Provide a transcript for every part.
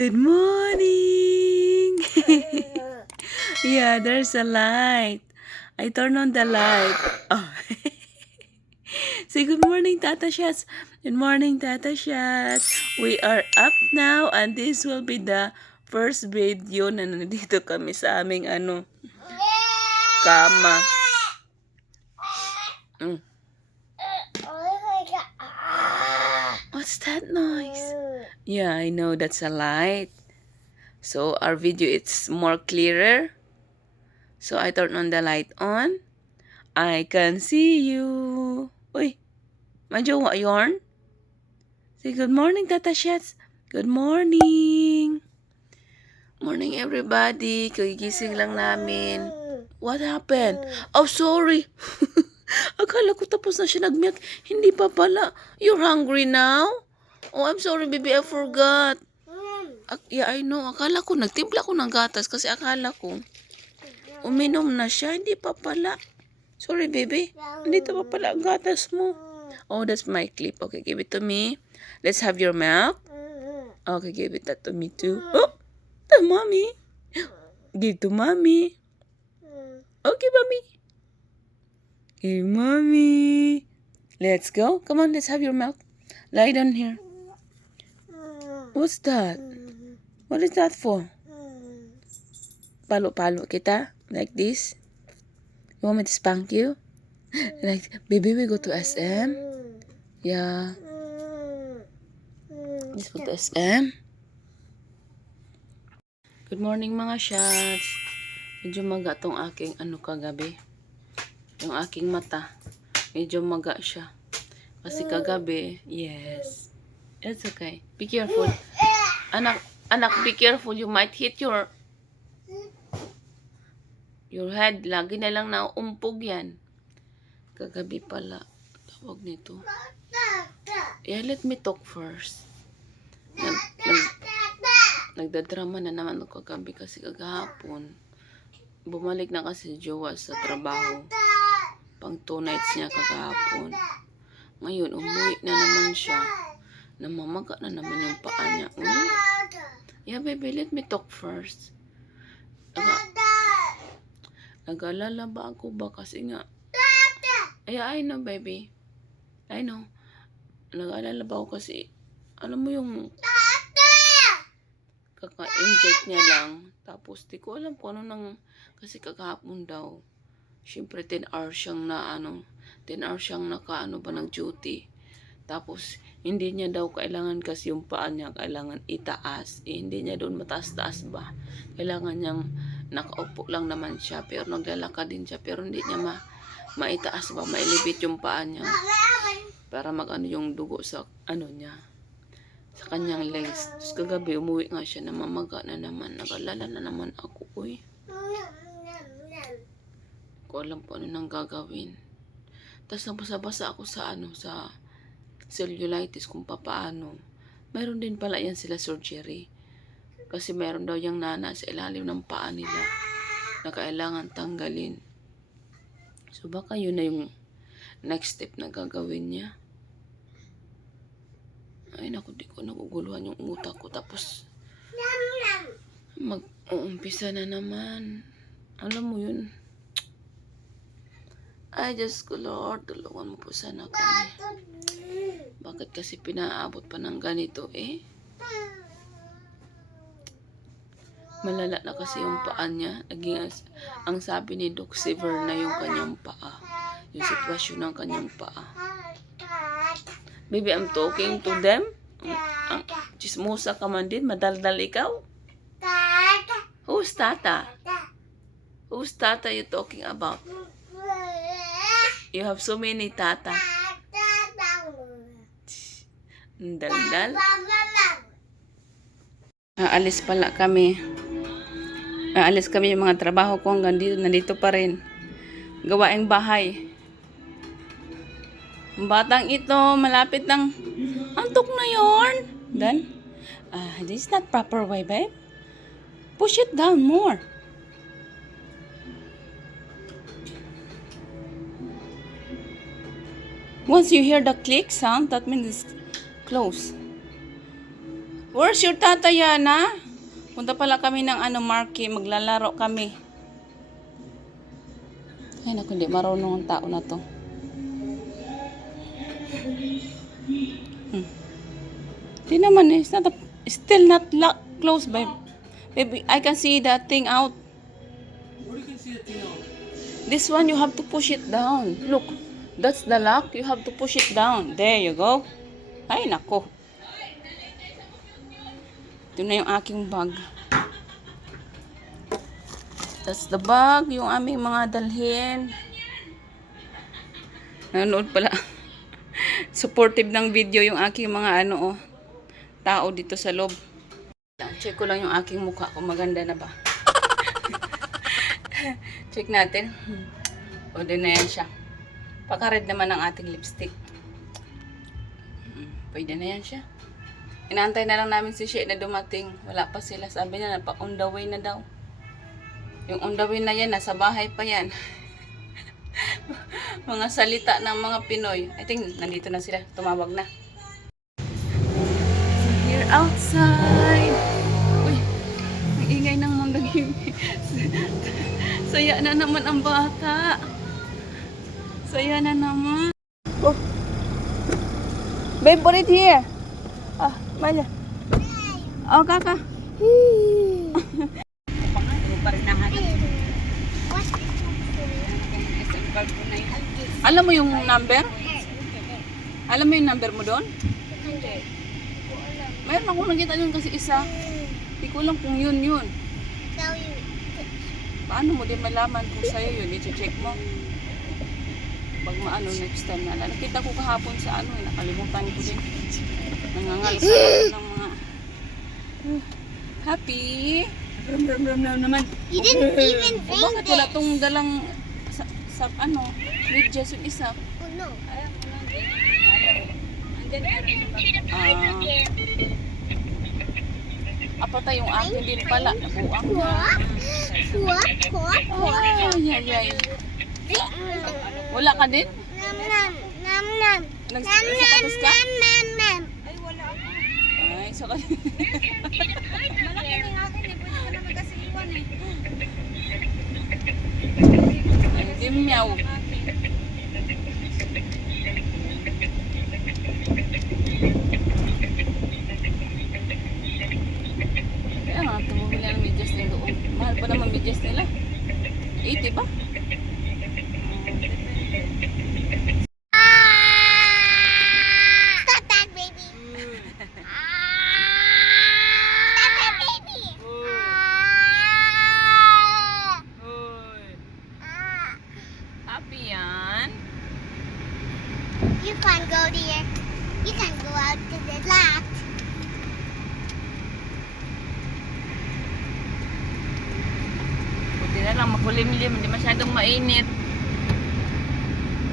Good morning! Yeah, there's a light. I turn on the light. Oh. Say good morning, Tata Shats. Good morning, Tata Shats. We are up now and this will be the first video na nandito kami sa aming kama. What's that noise? Yeah, I know that's a light. So our video it's more clearer. So I turn on the light on. I can see you. Uy, may jowa yarn? Say good morning, Tata Shats. Good morning. Morning, everybody. Kagigising lang namin. What happened? Oh, sorry. Akala ko tapos na siya nag-milk. Hindi pa pala. You're hungry now? Oh, I'm sorry, baby. I forgot. Yeah, I know. Akala ko, nagtimpla ko ng gatas kasi akala ko uminom na siya. Hindi pa pala. Sorry, baby. Dito pa pala ang gatas mo. Oh, that's my clip. Okay, give it to me. Let's have your milk. Okay, give it that to me too. Oh, to mommy. Give to mommy. Okay, mommy. Hey, mommy. Let's go. Come on, let's have your milk. Lie down here. What's that? What is that for? Palo-palo kita? Like this? You want me to spank you? Like, baby, we go to SM? Yeah. Let's go to SM. Good morning, mga shots. Medyo maga tong aking kagabi. Yung aking mata. Medyo maga siya. Kasi kagabi, yes. It's okay. Be careful. Anak, be careful. You might hit your head. Lagi na lang naumpog yan. Kagabi pala. Tawag nito. Yeah, let me talk first. Nagdadrama na naman ako kagabi kasi kagahapon. Bumalik na kasi jowa sa trabaho. Pang 2 nights niya kagahapon. Ngayon, umuwi na naman siya. Namamaga na naman yung paa niya. Yeah, baby, let me talk first. Nag-alala ba ako ba? Kasi nga, yeah, I know, baby. I know. Nag-alala ba ako kasi, alam mo yung kaka-inject niya lang. Tapos, di ko alam kung ano nang, kasi kagahapon daw. Siyempre, 10 hours siyang 10 hours siyang nag-duty. Tapos, hindi niya daw kailangan kasi yung paa niya, kailangan itaas. Hindi niya doon mataas-taas ba. Kailangan niyang nakaupo lang naman siya, pero naglalakad din siya, pero hindi niya maitaas ba, mailibit yung paa niya. Para yung dugo sa niya, sa kanyang legs. Tapos kagabi, umuwi nga siya, namamaga na naman. Nag-alala na naman ako, uy. Ko alam po ano nang gagawin. Tapos nabasa-basa ako sa sa cellulitis kung papaano. Mayroon din pala yan sila surgery. Kasi mayroon daw yung nana sa ilalim ng paa nila na kailangan tanggalin. So baka yun na yung next step na gagawin niya. Ay naku, di ko naguguluhan yung utak ko. Tapos mag-uumpisa na naman. Alam mo yun. Ay, Diyos ko, Lord, tulungan mo po sana kami. Bakit kasi pinaabot pa ng ganito, eh? Malala na kasi yung paa niya. Ang sabi ni Doc, severe na yung kanyang paa. Yung sitwasyon ng kanyang paa. Baby, I'm talking to them. Chismosa ka man din. Madaldal ikaw. Who's Tata? Who's Tata you talking about? You have so many Tata. Daldal. Aalis pala kami. Aalis kami yung mga trabaho ko hanggang nandito pa rin. Gawaing bahay. Batang ito, malapit ng antok na yarn. Then, this is not proper way, babe. Push it down more. Once you hear the click sound, that means it's close. Where's your tata, Yana? Punta pala kami ng Marky. Maglalaro kami. Ay, naku, hindi marunong ang tao na to. Di naman eh. It's not still not closed by. Baby, I can see that thing out. Where you can see the thing out? This one, you have to push it down. Look, that's the lock. You have to push it down. There you go. Ay, nako. Ito na yung aking bag. That's the bag. Yung aming mga dalhin. Nanonood pala. Supportive ng video yung aking mga tao dito sa loob. Check ko lang yung aking mukha kung maganda na ba. Check natin. Pwede na yan siya. Paka-red naman ang ating lipstick. Pwede na yan siya. Inaantay na lang namin si Shea na dumating. Wala pa sila. Sabi niya, on the way na daw. Yung on the way na yan, nasa bahay pa yan. Mga salita ng mga Pinoy. I think, nandito na sila. Tumawag na. Here outside. Uy, ang ingay ng mga saya na naman ang bata. Saya na naman. Oh. Babe, put it here. Ah, Maya. Oh, kaka. Alam mo yung number? Alam mo yung number mo doon? Mayroon ako nakita yun kasi isa. Hindi ko alam kung yun. Paano mo din malaman kung sa'yo yun? I-check mo. Pag next time na. Nakita ko kahapon sa nakalimutan ko din. Nangangalas ako ng mga happy. Ram naman. You didn't even bring Bakit wala tong dalang sa medyas yung isa? Oh no. Apatay yung akin din pala. Nabuang na. Ay. Wala ka din? Nam. Nagsapatos ka? Nam. Ay, wala ako. Ay, saka. Malaki ng akin eh. Pwede ka naman kasi iwan eh. Hindi meow. Kaya nga, tumumili ng medyas nila doon. Mahal pa naman medyas nila. 80 ba? Stop that, baby. Stop that, baby. Happy yan. You can't go there. You can't go out because it's locked. Buti na lang, makulimlim. Hindi masyadong mainit.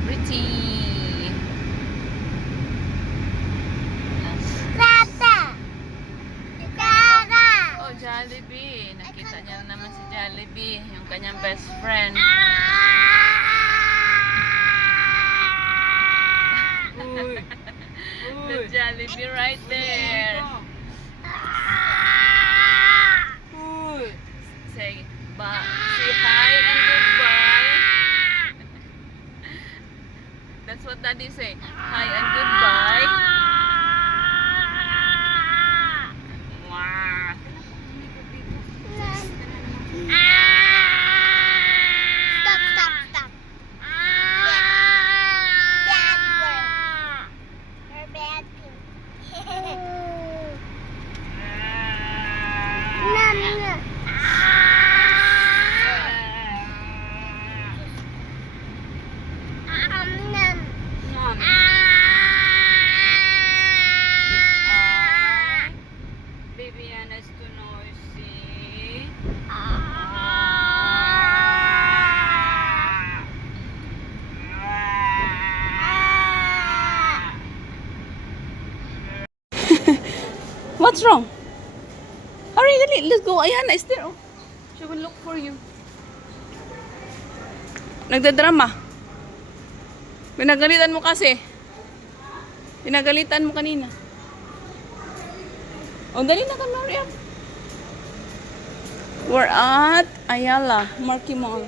Pretty. Grata. Grata. Oh, Jollibee. Nakita niya na naman si Jollibee. Yung kanyang best friend. The Jollibee right there. Say hi and goodbye. That's what Daddy say. Hi and goodbye. Wow. Stop. Bad girl. You're bad pink. Nom. Nom. Nom. Baby Anna's too noisy. What's wrong? Hurry, dali. Let's go. Ayan, is there. Oh. She will look for you. Nagdadrama. Pinagalitan mo kasi. Pinagalitan mo kanina. O, dali na kami, hurry up. We're at Ayala, Marquee Mall.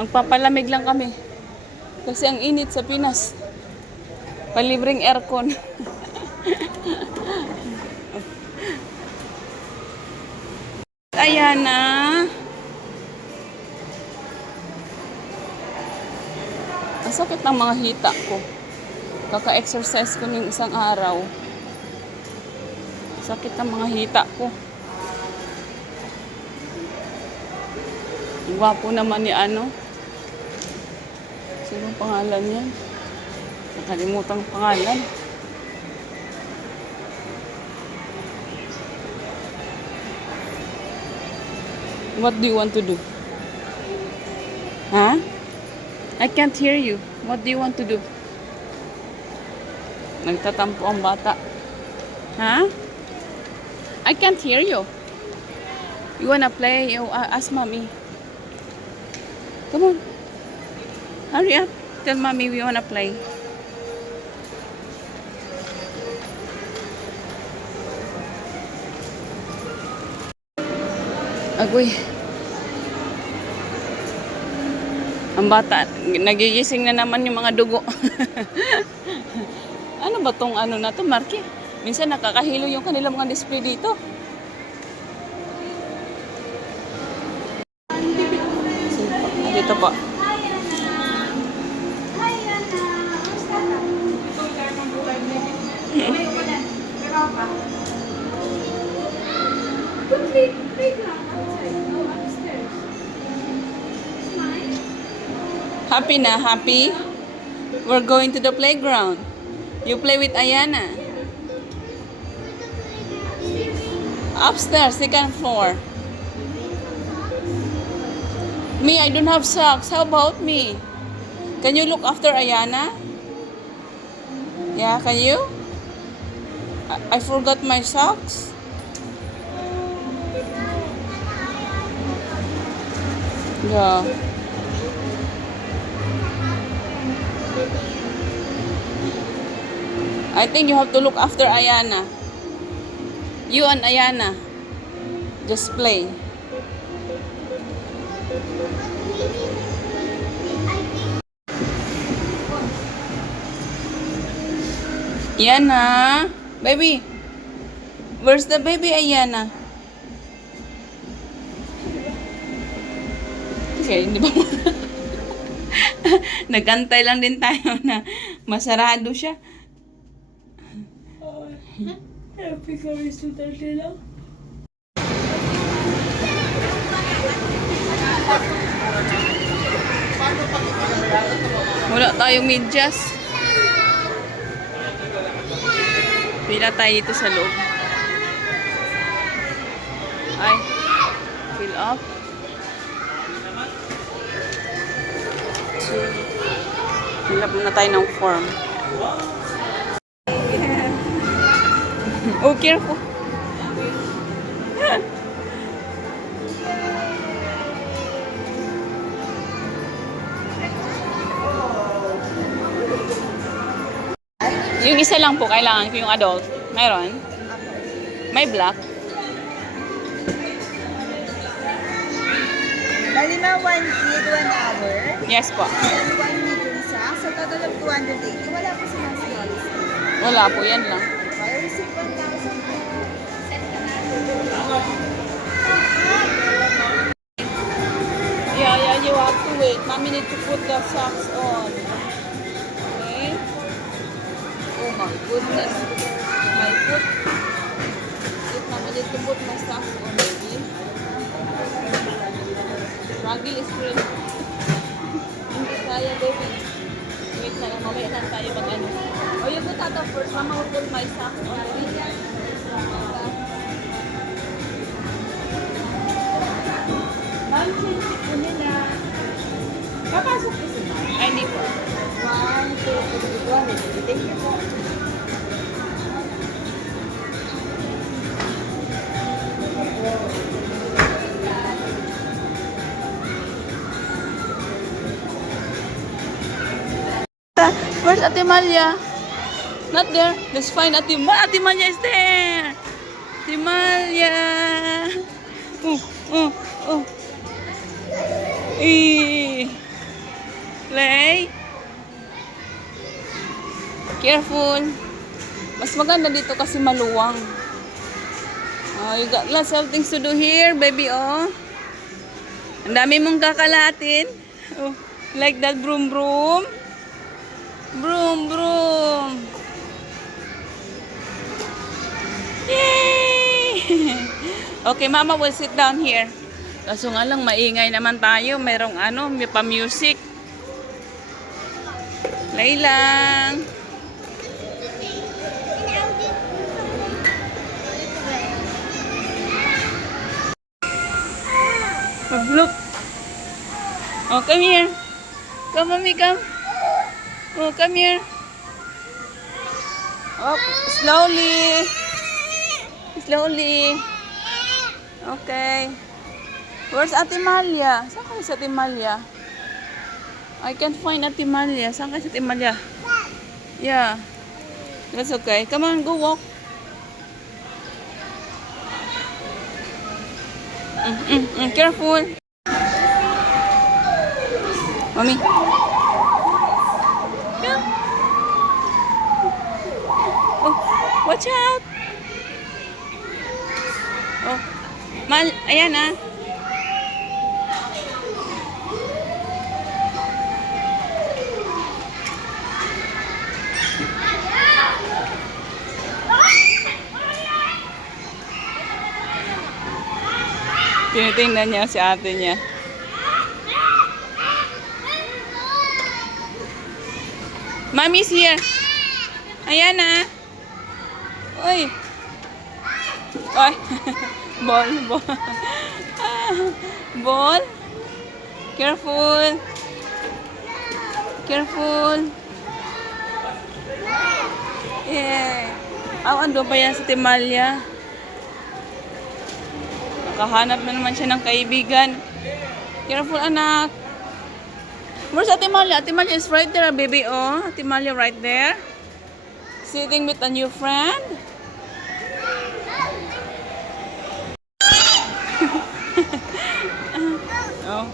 Magpapalamig lang kami. Kasi ang init sa Pinas. Palibreng aircon. Ayan na. Ang sakit ng mga hita ko. Kaka-exercise ko ng isang araw. Sakit ng mga hita ko. Ang gwapo naman ni ano. Sinong pangalan yan? Nakalimutan ang pangalan. What do you want to do? Huh? I can't hear you. What do you want to do? Nagtatampo ang bata. Huh? I can't hear you. You wanna play? Oh, ask mommy. Come on. Hurry up. Tell mommy we wanna play. Agoy. Ang bata, nagigising na naman yung mga dugo. Ano ba tong ano na to, Marky? Minsan nakakahilo yung kanilang mga display dito. Dito po. Happy na? Happy? We're going to the playground. You play with Ayana. Upstairs, second floor. Me, I don't have socks. How about me? Can you look after Ayana? Yeah, can you? I forgot my socks. Yeah. I think you have to look after Ayana. You and Ayana. Just play. Ayana. Baby. Where's the baby, Ayana? Okay, hindi ba? Nagantay lang din tayo na masarado siya. Happy kami sa nila. Wala tayong medyas. Pila tayo dito sa loob. Ay, fill up. Fill up na tayo ng form. Oh, careful. Yung isa lang po, kailangan ko yung adult. Mayroon? May black? Bali na 1 kid, 1 hour. Yes po. And 1 medium sack. So, total of 280. Wala po silang small. Wala po, yan lang. Fire receipt 1,000. Yeah, you have to wait. Mommy need to put the socks on. Okay? Oh my goodness. My foot. Wait, Mommy need to put my socks on, baby. Struggle is real. Hindi kaya, baby. Wait na lang. Mamaya lang tayo mag ano. Oh, you put that up first. Mama will put my socks on. Ma'am, change po nila. Papasok po si Ma'am. Ay, hindi po. 1, 2, 3, 4. Thank you po. Where's Ate Malia? Not there. Let's find Ate Malia. Ate Malia is there. Ate Malia. Oh, oh. Play. Careful. Mas maganda dito kasi maluwang. Oh, you got lots of things to do here, baby, oh. Ang dami mong kakalatin. Oh, like that broom broom. Broom broom. Yay! Okay, Mama will sit down here. Kaso nga lang, maingay naman tayo. Merong may pa-music. Laylang. Look. Oh, come here. Come, mommy, come. Oh, come here. Oh, slowly. Slowly. Okay. Where's Ate Malia? Saan kayo sa Ate Malia? I can't find Ate Malia. Saan kayo sa Ate Malia? Yeah. That's okay. Come on, go walk. Careful. Mommy. Come. Oh, watch out. Oh, ayan ah. Tinitingnan niya si ate niya. Mommy's here. Ayan na. Uy. Ay. Ball. Ball. Careful. Careful. Yeah. Ando pa yan sa Timalia. Nakahanap na naman siya ng kaibigan. Careful, anak. Where's Ate Malia? Ate Malia is right there, baby. Oh, Ate Malia right there. Sitting with a new friend. Oh.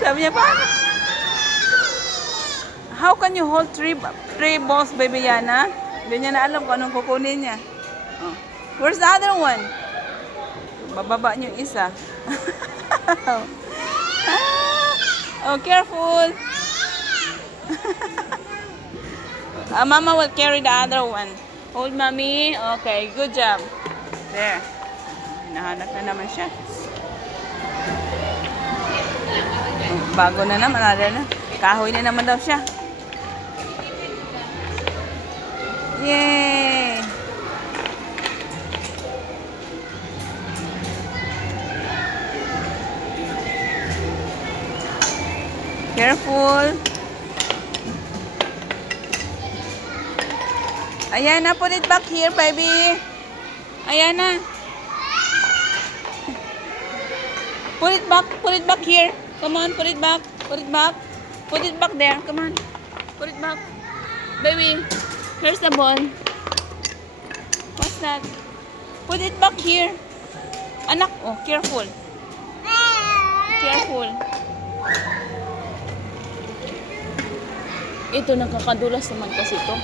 Sabi niya pa, how can you hold three balls, baby Yana? Hindi niya na alam kung anong kukunin niya. Oh. Where's the other one? Bababa niyo isa. Oh, careful. Mama will carry the other one. Hold, mommy. Okay, good job. There. Hinahanap na naman siya. Bago na naman. Kahoy na naman daw siya. Yay! Careful. Ayan na, put it back here, baby. Ayan na. Put it back here. Come on, put it back. Put it back. Put it back there. Come on. Put it back. Baby, here's the ball. What's that? Put it back here. Anak, oh, careful. Careful. Ito, nakakadulas naman kasi ito.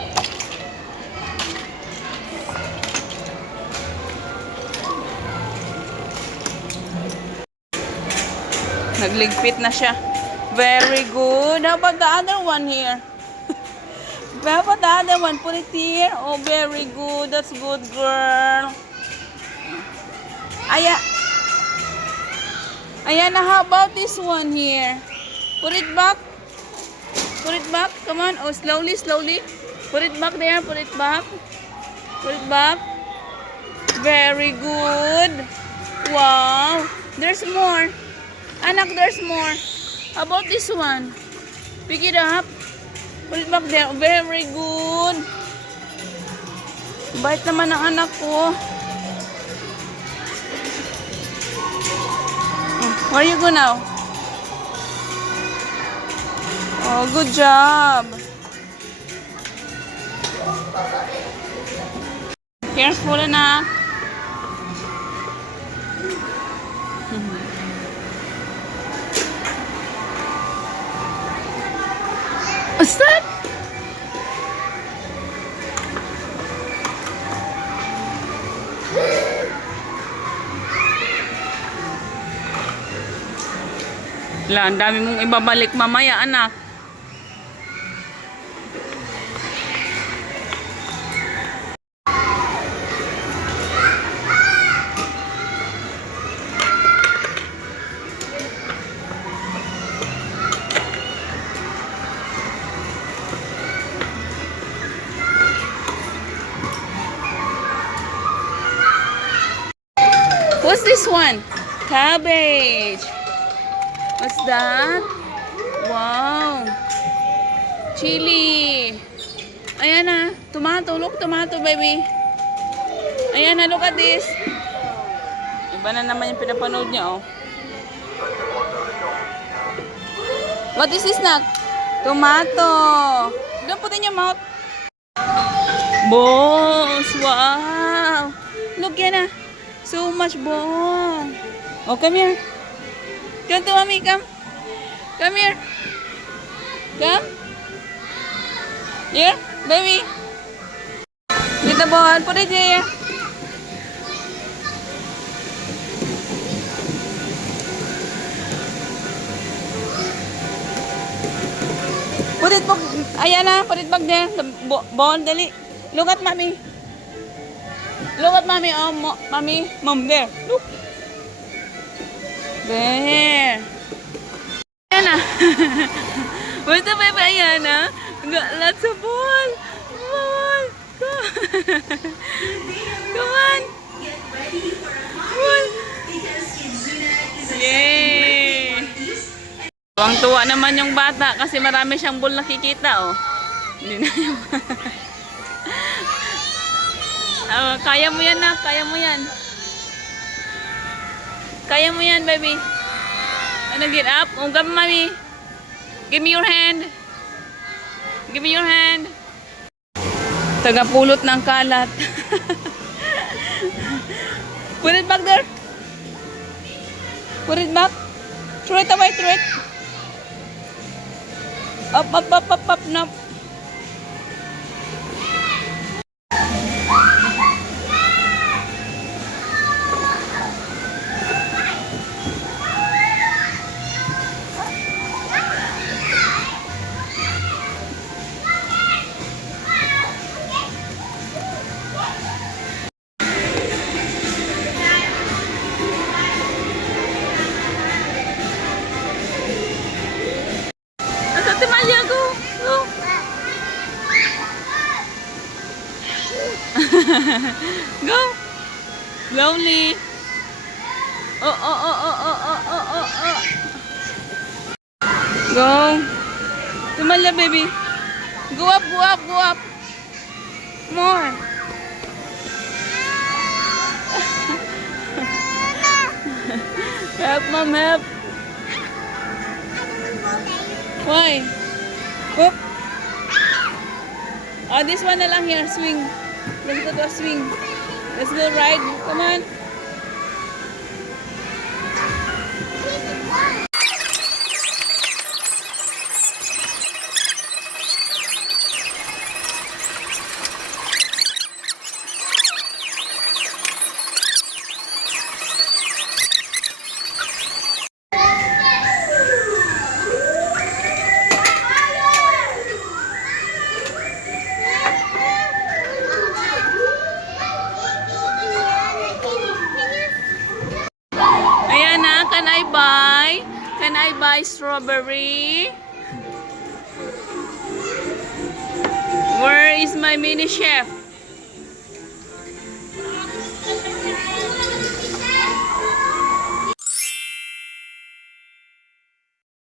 Nagligpit na siya. Very good. How about the other one here? How about the other one? Put it here. Oh, very good. That's good, girl. Ayan, how about this one here? Put it back. Put it back. Come on. Oh, slowly, slowly. Put it back there. Put it back. Put it back. Very good. Wow. There's more. Anak, there's more. How about this one? Pick it up. Put it back there. Very good. Bait naman ang anak ko. Where you go now? Oh, good job. Careful, anak. What's that? Wala, ang dami mong ibabalik mamaya, anak. What's this one? Cabbage. What's that? Wow. Chili. Ayan na. Tomato. Look, tomato, baby. Ayan na. Look at this. Iba na naman yung pinapanood niya, oh. What is this, Nak? Tomato. Don't put in your mouth. Boss. Wow. Look, yan na. So much bone. Oh, come here. Come to mommy, come. Come here. Come. Here, baby. Get the ball. Put it there. Put it back. Ayan na. Put it back there. The ball, dali. Look at mommy. Look at mommy. Oh, mommy. Mom, there. Look. There. Ayan na. Where's the baby? Ayan na. Got lots of ball. Ball. Go. Come on. Come on. Yay. Tuwang-tuwa naman yung bata kasi marami siyang ball nakikita, oh. Hindi na yung... kaya mo yan, Nak. Kaya mo yan. Kaya mo yan, baby. Ano, get up. Oh, come, mommy. Give me your hand. Give me your hand. Tagapulot ng kalat. Put it back there. Put it back. Throw it away, throw it. Up, up, up, up, up, no. Timalya, go! Go! Go! Lonely! Oh, oh, oh, oh, oh, oh, oh, oh, oh. Go! Timalya, baby! Go up, go up, go up! More! Help, mom, help! Why? Oop. Oh, this one na lang here. Swing. Let's go to a swing. Let's go ride. Come on. Can I buy strawberry? Where is my mini chef?